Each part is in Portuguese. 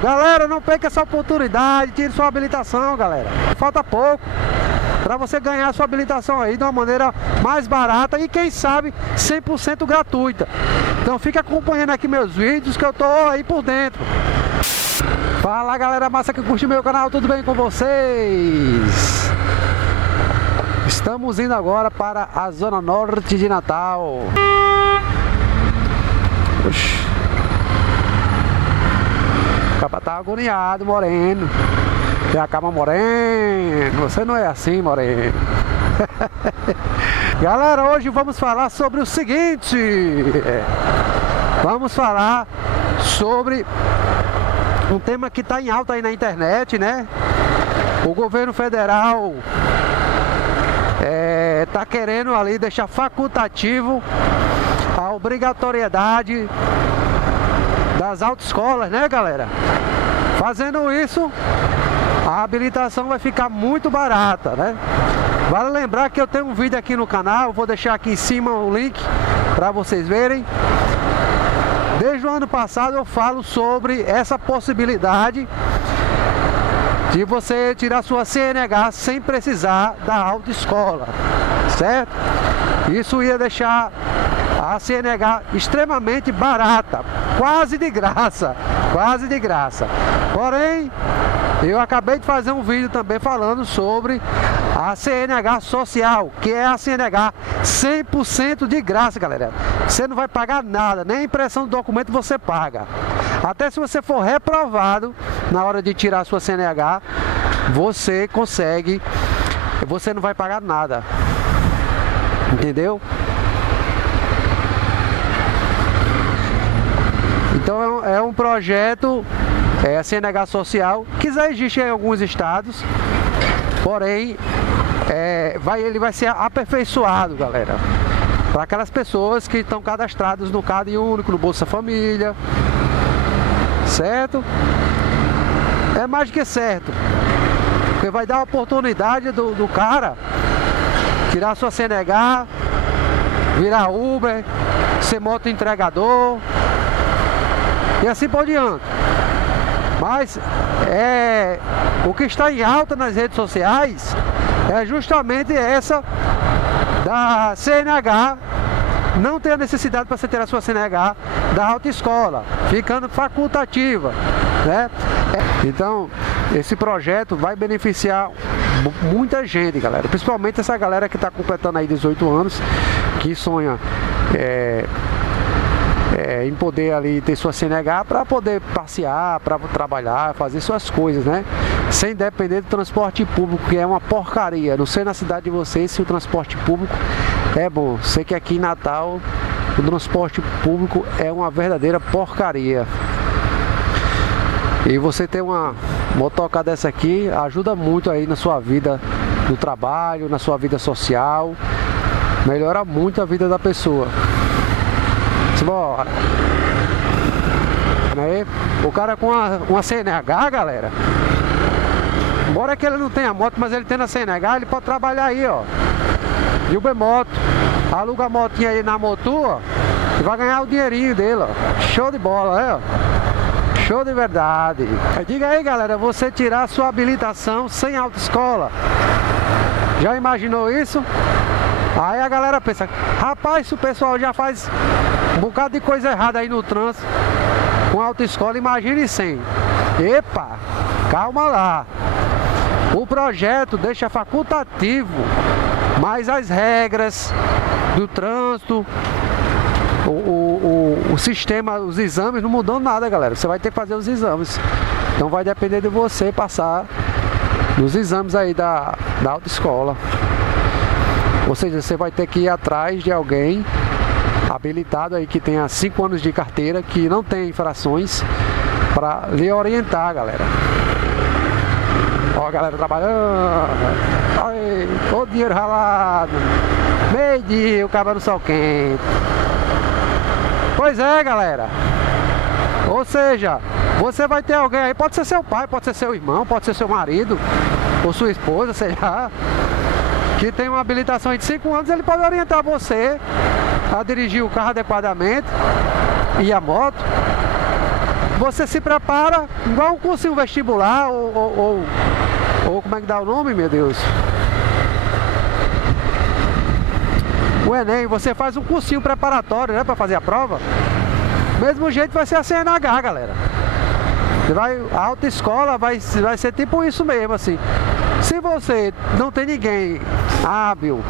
Galera, não perca essa oportunidade, tire sua habilitação, galera. Falta pouco para você ganhar sua habilitação aí de uma maneira mais barata e quem sabe 100% gratuita. Então fica acompanhando aqui meus vídeos que eu tô aí por dentro. Fala galera massa que curte meu canal, tudo bem com vocês? Estamos indo agora para a zona norte de Natal. Oxi. O capa tá agoniado, moreno. Tem a cama moreno. Você não é assim, moreno. Galera, hoje vamos falar sobre o seguinte. Vamos falar sobre um tema que está em alta aí na internet, né? O governo federal está querendo ali deixar facultativo a obrigatoriedade das autoescolas, né, galera? Fazendo isso, a habilitação vai ficar muito barata, né? Vale lembrar que eu tenho um vídeo aqui no canal, vou deixar aqui em cima o link para vocês verem. Desde o ano passado eu falo sobre essa possibilidade de você tirar sua CNH sem precisar da autoescola, certo? Isso ia deixar a CNH extremamente barata, quase de graça, quase de graça. Porém, eu acabei de fazer um vídeo também falando sobre a CNH social, que é a CNH 100% de graça, galera. Você não vai pagar nada, nem impressão do documento você paga. Até se você for reprovado na hora de tirar a sua CNH, você consegue, você não vai pagar nada. Entendeu? Então é um projeto, a CNH social, que já existe em alguns estados, porém ele vai ser aperfeiçoado, galera, para aquelas pessoas que estão cadastradas no Cadastro Único, no Bolsa Família, certo? É mais do que certo, porque vai dar a oportunidade do cara tirar sua CNH, virar Uber, ser moto entregador e assim por diante. Mas o que está em alta nas redes sociais é justamente essa da CNH, não ter a necessidade para você ter a sua CNH da autoescola, ficando facultativa, né? Então, esse projeto vai beneficiar muita gente, galera, principalmente essa galera que está completando aí 18 anos, que sonha em poder ali ter sua CNH para poder passear, para trabalhar, fazer suas coisas, né? Sem depender do transporte público, que é uma porcaria. Não sei na cidade de vocês se o transporte público é bom. Sei que aqui em Natal o transporte público é uma verdadeira porcaria. E você ter uma motoca dessa aqui ajuda muito aí na sua vida no trabalho, na sua vida social. Melhora muito a vida da pessoa. Bora. O cara com uma CNH, galera, embora que ele não tenha moto, mas ele tendo a CNH, ele pode trabalhar aí, ó, de Uber Moto. Aluga a motinha aí na Motua e vai ganhar o dinheirinho dele, ó. Show de bola, né, ó? Show de verdade. Diga aí, galera, você tirar sua habilitação sem autoescola. Já imaginou isso? Aí a galera pensa, rapaz, se o pessoal já faz um bocado de coisa errada aí no trânsito com autoescola, imagine sem. Epa, calma lá. O projeto deixa facultativo, mas as regras do trânsito, o sistema, os exames não mudam nada, galera. Você vai ter que fazer os exames. Então vai depender de você passar nos exames aí da autoescola. Ou seja, você vai ter que ir atrás de alguém habilitado aí que tenha 5 anos de carteira, que não tem infrações, para lhe orientar, galera. Ó a galera trabalhando. Ai, o dinheiro ralado. Meio-dia, o cara no sol quente. Pois é, galera. Ou seja, você vai ter alguém aí, pode ser seu pai, pode ser seu irmão, pode ser seu marido, ou sua esposa, sei lá, que tem uma habilitação de 5 anos, ele pode orientar você a dirigir o carro adequadamente e a moto. você se prepara igual um cursinho vestibular ou como é que dá o nome, meu Deus? O Enem, você faz um cursinho preparatório, né, para fazer a prova. Mesmo jeito vai ser a CNH, galera. A autoescola vai ser tipo isso mesmo, assim. Se você não tem ninguém hábil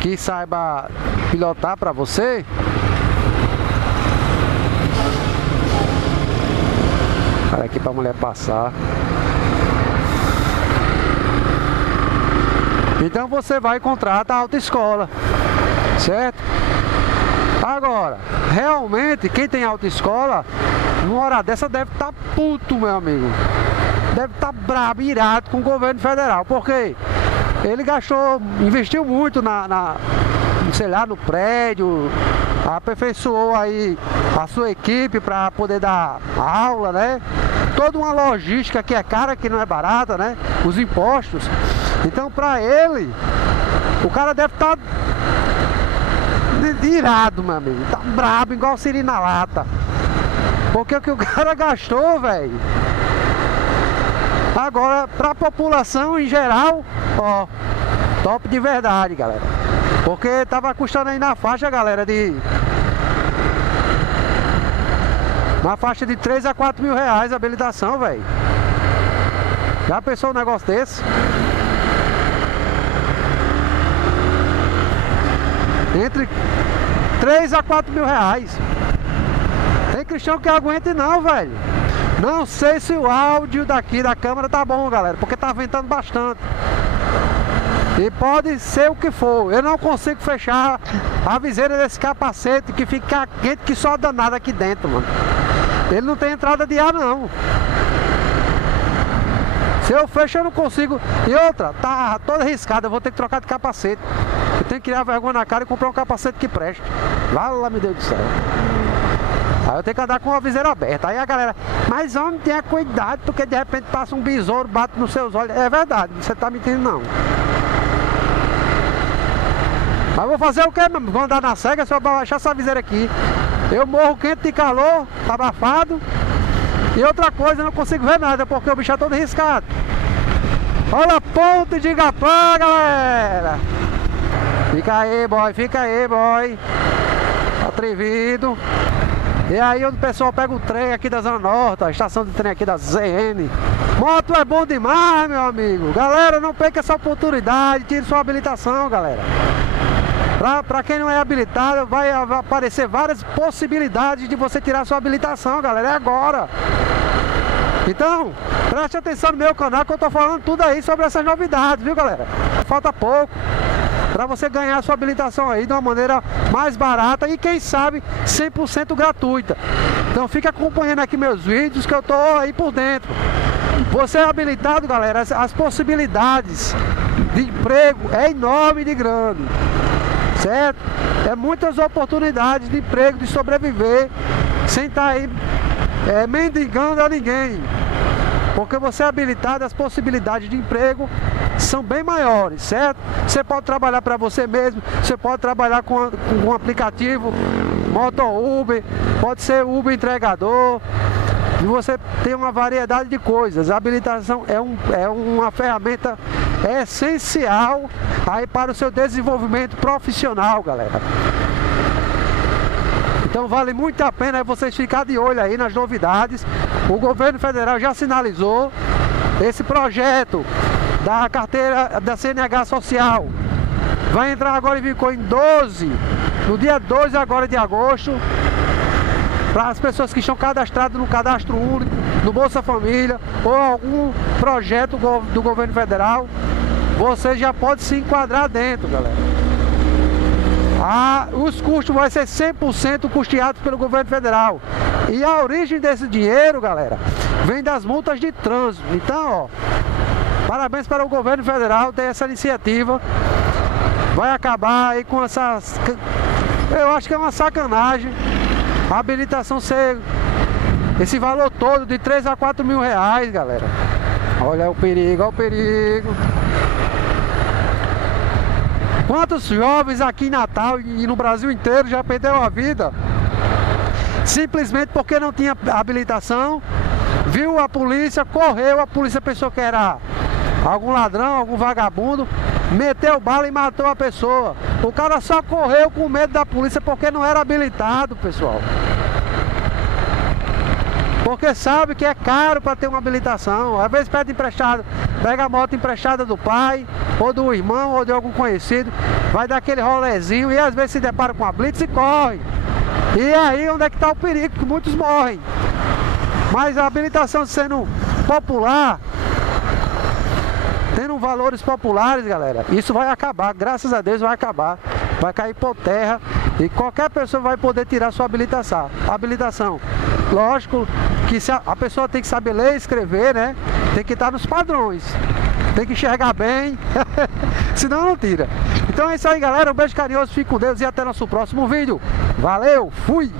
que saiba pilotar para você, para aqui para a mulher passar. Então você vai e contrata a autoescola, certo? Agora, realmente, quem tem autoescola, numa hora dessa deve estar puto, meu amigo. Deve estar brabo, irado com o governo federal. Porque ele investiu muito sei lá, no prédio, aperfeiçoou aí a sua equipe para poder dar aula, né? Toda uma logística que é cara, que não é barata, né? Os impostos. Então, para ele, o cara deve estar irado, meu amigo. Tá brabo, igual siri na lata. Porque o que o cara gastou, velho. Agora, pra população em geral, ó, top de verdade, galera. Porque tava custando aí na faixa, galera, na faixa de 3 a 4 mil reais a habilitação, velho. Já pensou um negócio desse? Entre 3 a 4 mil reais. Tem cristão que aguente não, velho. Não sei se o áudio daqui da câmera tá bom, galera, porque tá ventando bastante. E pode ser o que for. Eu não consigo fechar a viseira desse capacete que fica quente que só danado aqui dentro, mano. Ele não tem entrada de ar, não. Se eu fecho, eu não consigo. E outra, tá toda arriscada, eu vou ter que trocar de capacete. Eu tenho que criar vergonha na cara e comprar um capacete que preste. Lá, meu Deus do céu. Aí eu tenho que andar com a viseira aberta. Aí a galera, mas homem, tenha cuidado, porque de repente passa um besouro, bate nos seus olhos. É verdade, você tá mentindo não. Mas vou fazer o que, mesmo? Vou andar na cega, só pra baixar essa viseira aqui. Eu morro quente de calor, abafado. E outra coisa, eu não consigo ver nada, porque o bicho é todo riscado. Olha a ponte de Igapã, galera. Fica aí, boy. Atrevido. E aí onde o pessoal pega o trem aqui da Zona Norte, a estação de trem aqui da ZN. Moto é bom demais, meu amigo. Galera, não perca essa oportunidade, tire sua habilitação, galera. Pra quem não é habilitado, vai aparecer várias possibilidades de você tirar sua habilitação, galera. É agora. Então, preste atenção no meu canal que eu tô falando tudo aí sobre essas novidades, viu, galera? Falta pouco para você ganhar a sua habilitação aí de uma maneira mais barata e quem sabe 100% gratuita. Então fica acompanhando aqui meus vídeos que eu tô aí por dentro. Você é habilitado, galera, as possibilidades de emprego é enorme de grande, certo? É muitas oportunidades de emprego, de sobreviver sem estar aí mendigando a ninguém. Porque você é habilitado, as possibilidades de emprego são bem maiores, certo? Você pode trabalhar para você mesmo, você pode trabalhar com um aplicativo, moto Uber, pode ser Uber entregador, e você tem uma variedade de coisas. A habilitação é uma ferramenta essencial aí para o seu desenvolvimento profissional, galera. Então vale muito a pena vocês ficarem de olho aí nas novidades. O governo federal já sinalizou esse projeto da carteira da CNH social. Vai entrar agora e ficou no dia 12 agora de agosto, para as pessoas que estão cadastradas no cadastro único, no Bolsa Família ou algum projeto do governo federal, você já pode se enquadrar dentro, galera. Os custos vão ser 100% custeados pelo governo federal. E a origem desse dinheiro, galera, vem das multas de trânsito. Então, ó, parabéns para o governo federal ter essa iniciativa. Vai acabar aí com essas... Eu acho que é uma sacanagem a habilitação ser esse valor todo de 3 a 4 mil reais, galera. Olha o perigo, olha o perigo. Quantos jovens aqui em Natal e no Brasil inteiro já perderam a vida simplesmente porque não tinha habilitação, viu a polícia, correu, a polícia pensou que era algum ladrão, algum vagabundo, meteu bala e matou a pessoa. O cara só correu com medo da polícia porque não era habilitado, pessoal. Porque sabe que é caro para ter uma habilitação. Às vezes pede emprestado, pega a moto emprestada do pai, ou do irmão, ou de algum conhecido, vai dar aquele rolezinho e às vezes se depara com a blitz e corre. E é aí onde é que está o perigo, que muitos morrem. Mas a habilitação sendo popular, tendo valores populares, galera, isso vai acabar, graças a Deus vai acabar. Vai cair por terra e qualquer pessoa vai poder tirar sua habilitação. Lógico que a pessoa tem que saber ler e escrever, né? Tem que estar nos padrões, tem que enxergar bem, senão não tira. Então é isso aí, galera, um beijo carinhoso, fique com Deus e até nosso próximo vídeo. Valeu, fui!